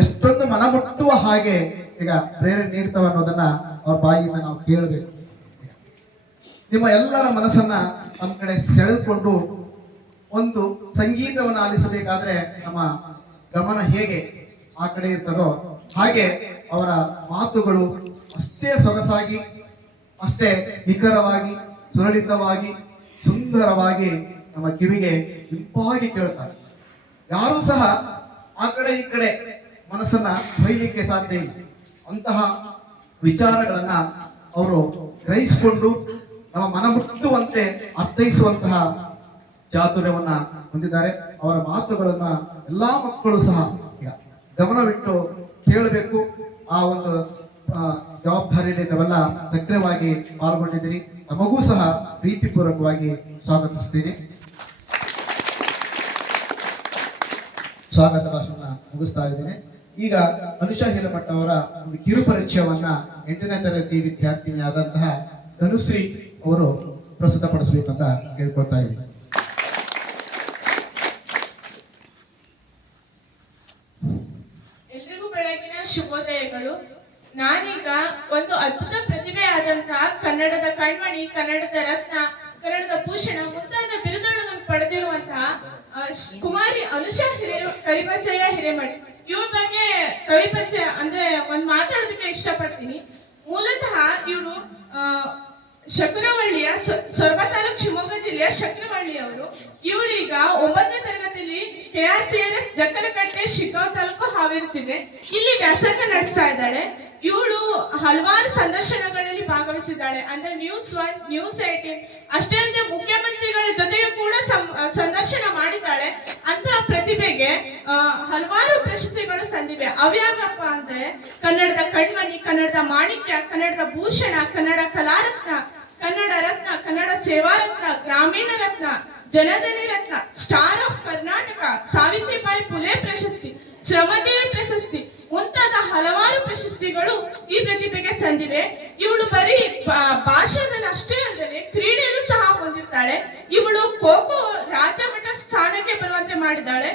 ಎಷ್ಟೊಂದು ಮನಮುಟ್ಟುವ ಹಾಗೆ ಈಗ ಪ್ರೇರಣೆ ನೀಡ್ತವೆ ಅನ್ನೋದನ್ನ ಅವ್ರ ಬಾಯಿಯಿಂದ ನಾವು ಕೇಳಬೇಕು. ನಿಮ್ಮ ಎಲ್ಲರ ಮನಸ್ಸನ್ನ ನಮ್ಮ ಕಡೆ ಸೆಳೆದುಕೊಂಡು ಒಂದು ಸಂಗೀತವನ್ನು ಆಲಿಸಬೇಕಾದ್ರೆ ನಮ್ಮ ಗಮನ ಹೇಗೆ ಆ ಕಡೆ ಇರ್ತದೋ ಹಾಗೆ ಅವರ ಮಾತುಗಳು ಅಷ್ಟೇ ಸೊಗಸಾಗಿ, ಅಷ್ಟೇ ನಿಖರವಾಗಿ, ಸುಲಲಿತವಾಗಿ, ಸುಂದರವಾಗಿ ನಮ್ಮ ಕಿವಿಗೆ ಇಂಪಾಗಿ ಕೇಳ್ತಾರೆ. ಯಾರೂ ಸಹ ಆ ಕಡೆ ಈ ಕಡೆ ಮನಸ್ಸನ್ನ ಹೊಯ್ಲಿಕ್ಕೆ ಸಾಧ್ಯ ಇಲ್ಲ. ಅಂತಹ ವಿಚಾರಗಳನ್ನ ಅವರು ಗ್ರಹಿಸಿಕೊಂಡು ನಮ್ಮ ಮನ ಮುಟ್ಟುವಂತೆ ಅರ್ಥೈಸುವಂತಹ ಚಾತುರ್ಯವನ್ನ ಹೊಂದಿದ್ದಾರೆ. ಅವರ ಮಾತುಗಳನ್ನ ಎಲ್ಲಾ ಮಕ್ಕಳು ಸಹ ಗಮನವಿಟ್ಟು ಕೇಳಬೇಕು. ಆ ಒಂದು ಜವಾಬ್ದಾರಿಯಲ್ಲಿ ನಾವೆಲ್ಲ ಸಕ್ರಿಯವಾಗಿ ಪಾಲ್ಗೊಂಡಿದ್ದೀರಿ. ನಮಗೂ ಸಹ ಪ್ರೀತಿಪೂರ್ವಕವಾಗಿ ಸ್ವಾಗತಿಸ್ತೀನಿ. ಸ್ವಾಗತ ಭಾಷಣ ಮುಗಿಸ್ತಾ ಇದ್ದೀನಿ. ಈಗ ಅನುಷಾ ಹಿರೇಮಠ ಅವರ ಒಂದು ಕಿರು ಪರಿಚಯವನ್ನ 8ನೇ ತರಗತಿ ವಿದ್ಯಾರ್ಥಿನಿ ಆದಂತಹ ಧನುಶ್ರೀ ಅವರು ಪ್ರಸ್ತುತಪಡಿಸಬೇಕಂತ ಕೇಳ್ಕೊಳ್ತಾ ಇದ್ದೀನಿ. ಎಲ್ರಿಗೂ ಬೆಳಗಿನ ಶುಭೋದಯಗಳು. ನಾನೀಗ ಒಂದು ಅದ್ಭುತ ಪ್ರತಿಭೆ ಆದಂತಹ ಕನ್ನಡದ ಕಣ್ಮಣಿ, ಕನ್ನಡದ ರತ್ನ, ಕನ್ನಡದ ಭೂಷಣ ಮುಂತಾದ ಬಿರುದುಗಳನ್ನು ಪಡೆದಿರುವಂತಹ ಕುಮಾರಿ ಅನುಷಾ ಕರಿಬಸಯ್ಯ ಹಿರೇಮಠ ಇವ್ರ ಬಗ್ಗೆ ಕವಿ ಪರಿಚಯ ಅಂದ್ರೆ ಒಂದ್ ಮಾತಾಡೋದಕ್ಕೆ ಇಷ್ಟಪಡ್ತೀನಿ. ಮೂಲತಃ ಇವರು ಶಕರವಳ್ಳಿಯ ಸೊರಬ ತಾಲೂಕು ಶಿವಮೊಗ್ಗ ಜಿಲ್ಲೆಯ ಶಕರವಳ್ಳಿಯವರು. ಇವಳೀಗ 9ನೇ ತರಗತಿಯಲ್ಲಿ KRCRS ಜಕ್ಕನಕಟ್ಟೆ ಶಿಗ್ಗಾಂವ್ ತಾಲೂಕು ಹಾವೇರಿ ಜಿಲ್ಲೆ ಇಲ್ಲಿ ವ್ಯಾಸಂಗ ನಡೆಸ್ತಾ ಇದ್ದಾಳೆ. ಇವಳು ಹಲವಾರು ಸಂದರ್ಶನಗಳಲ್ಲಿ ಭಾಗವಹಿಸಿದ್ದಾಳೆ. ಅಂದ್ರೆ News1, News18 ಅಷ್ಟೇ ಅಲ್ಲದೆ ಮುಖ್ಯಮಂತ್ರಿಗಳ ಜೊತೆಗೆ ಕೂಡ ಸಂದರ್ಶನ ಮಾಡಿದ್ದಾಳೆ. ಅಂತಹ ಪ್ರತಿಭೆಗೆ ಹಲವಾರು ಪ್ರಶಸ್ತಿಗಳು ಸಂದಿವೆ. ಅವ್ಯಾವಪ್ಪ ಅಂದ್ರೆ ಕನ್ನಡದ ಕಣ್ಮಣಿ, ಕನ್ನಡದ ಮಾಣಿಕ್ಯ, ಕನ್ನಡದ ಭೂಷಣ, ಕನ್ನಡ ಕಲಾರತ್ನ, ಕನ್ನಡ ರತ್ನ, ಕನ್ನಡ ಸೇವಾರತ್ನ, ಗ್ರಾಮೀಣ ರತ್ನ, ಜನಧನಿ ರತ್ನ, ಸ್ಟಾರ್ ಆಫ್ ಕರ್ನಾಟಕ, ಸಾವಿತ್ರಿಬಾಯಿ ಪುಲೆ ಪ್ರಶಸ್ತಿ, ಶ್ರಮಜೀವಿ ಪ್ರಶಸ್ತಿ ಮುಂತಾದ ಹಲವಾರು ಪ್ರಶಸ್ತಿಗಳು ಈ ಪ್ರತಿಭೆಗೆ ಸಂದಿವೆ. ಇವಳು ಬರೀ ಭಾಷಣದಲ್ಲಿ ಅಷ್ಟೇ ಅಲ್ಲದೆ ಕ್ರೀಡೆಯಲ್ಲೂ ಸಹ ಹೊಂದಿರ್ತಾಳೆ. ಇವಳು ಖೋಖೋ ರಾಜ್ಯ ಮಟ್ಟ ಸ್ಥಾನಕ್ಕೆ ಬರುವಂತೆ ಮಾಡಿದ್ದಾಳೆ.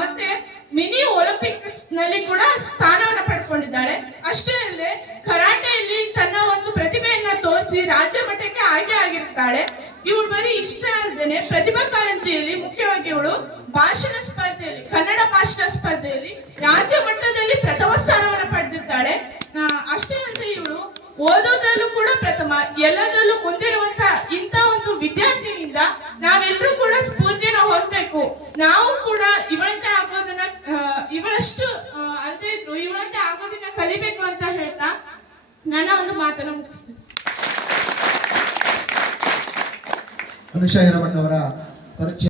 ಮತ್ತೆ ಮಿನಿ ಒಲಿಂಪಿಕ್ಸ್ ನಲ್ಲಿ ಕೂಡ ಸ್ಥಾನವನ್ನ ಪಡ್ಕೊಂಡಿದ್ದಾಳೆ. ಅಷ್ಟೇ ಅಲ್ಲದೆ ಕರಾಟೆಯಲ್ಲಿ ತನ್ನ ಒಂದು ಪ್ರತಿಭೆಯನ್ನ ತೋರಿಸಿ ರಾಜ್ಯ ಮಟ್ಟಕ್ಕೆ ಆಯ್ಕೆ ಆಗಿರ್ತಾಳೆ. ಇವಳು ಬರೀ ಇಷ್ಟ ಅಲ್ಲದೆ ಪ್ರತಿಭಾ ಕಾರಂಜಿಯಲ್ಲಿ ಮುಖ್ಯವಾಗಿ ಇವಳು ಭಾಷಣ ಸ್ಪರ್ಧೆಯಲ್ಲಿ, ಕನ್ನಡ ಭಾಷಣ ಸ್ಪರ್ಧೆಯಲ್ಲಿ ರಾಜ್ಯ ಮಟ್ಟದಲ್ಲಿ ಪ್ರಥಮ ಸ್ಥಾನವನ್ನು ಪಡೆದಿರ್ತಾಳೆ. ಅಷ್ಟೇ ಅಲ್ಲದೆ ಇವಳು ಓದೋದಲ್ಲೂ ಕೂಡ ಪ್ರಥಮ, ಎಲ್ಲದರಲ್ಲೂ ಮುಂದಿರುವಂತಹ ಇಂಥ ಒಂದು ವಿದ್ಯಾರ್ಥಿನಿಂದ ನಾವೆಲ್ಲರೂ ಕೂಡ ಸ್ಫೂರ್ತಿಯನ್ನು ಹೊಂದಬೇಕು. ನಾವು ಕೂಡ ಇವಳಂತೆ ಆಗೋದನ್ನ, ಇವಳಷ್ಟು ಅಲ್ಲದೆ ಇದ್ರು ಇವಳಂತೆ ಆಗೋದನ್ನ ಕಲಿಬೇಕು ಅಂತ ಹೇಳ್ತಾ ನನ್ನ ಒಂದು ಮಾತನ್ನು ಮುಗಿಸ್ತೀನಿ. ಅನುಷಾ ಹಿರೇಮಠ ಅವರ ಪರಿಚಯ